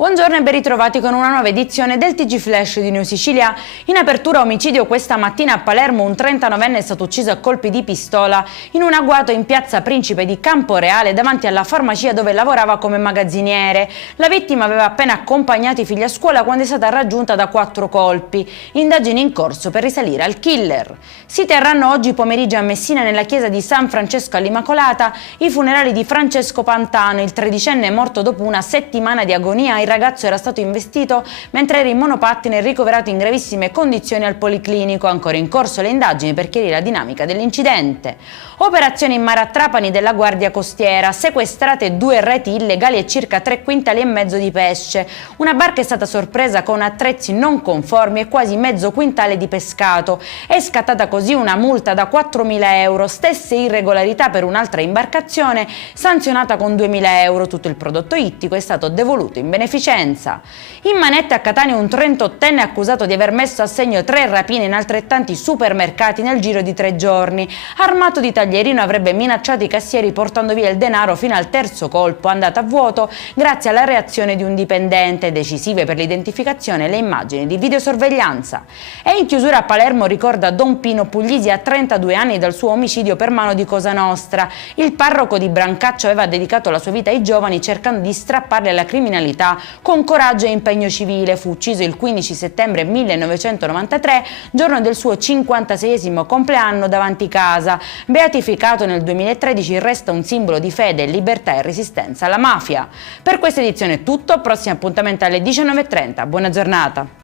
Buongiorno e ben ritrovati con una nuova edizione del TG Flash di New Sicilia. In apertura omicidio questa mattina a Palermo un 39enne è stato ucciso a colpi di pistola in un agguato in piazza Principe di Camporeale davanti alla farmacia dove lavorava come magazziniere. La vittima aveva appena accompagnato i figli a scuola quando è stata raggiunta da 4 colpi. Indagini in corso per risalire al killer. Si terranno oggi pomeriggio a Messina nella chiesa di San Francesco all'Immacolata i funerali di Francesco Pantano, il 13enne morto dopo una settimana di agonia. Il ragazzo era stato investito mentre era in monopattino e ricoverato in gravissime condizioni al Policlinico. Ancora in corso le indagini per chiarire la dinamica dell'incidente. Operazione in mare a Trapani della Guardia Costiera, sequestrate 2 reti illegali e circa 3 quintali e mezzo di pesce. Una barca è stata sorpresa con attrezzi non conformi e quasi mezzo quintale di pescato. È scattata così una multa da 4.000 euro, stesse irregolarità per un'altra imbarcazione sanzionata con 2.000 euro. Tutto il prodotto ittico è stato devoluto in beneficenza. In manette a Catania un 38enne accusato di aver messo a segno 3 rapine in altrettanti supermercati nel giro di 3 giorni. Armato di taglierino avrebbe minacciato i cassieri portando via il denaro fino al terzo colpo, andato a vuoto grazie alla reazione di un dipendente. Decisive per l'identificazione le immagini di videosorveglianza. E in chiusura a Palermo ricorda Don Pino Puglisi a 32 anni dal suo omicidio per mano di Cosa Nostra. Il parroco di Brancaccio aveva dedicato la sua vita ai giovani cercando di strapparli alla criminalità con coraggio e impegno civile. Fu ucciso il 15 settembre 1993, giorno del suo 56esimo compleanno, davanti casa. Beatificato nel 2013, resta un simbolo di fede, libertà e resistenza alla mafia. Per questa edizione è tutto, prossimo appuntamento alle 19:30. Buona giornata.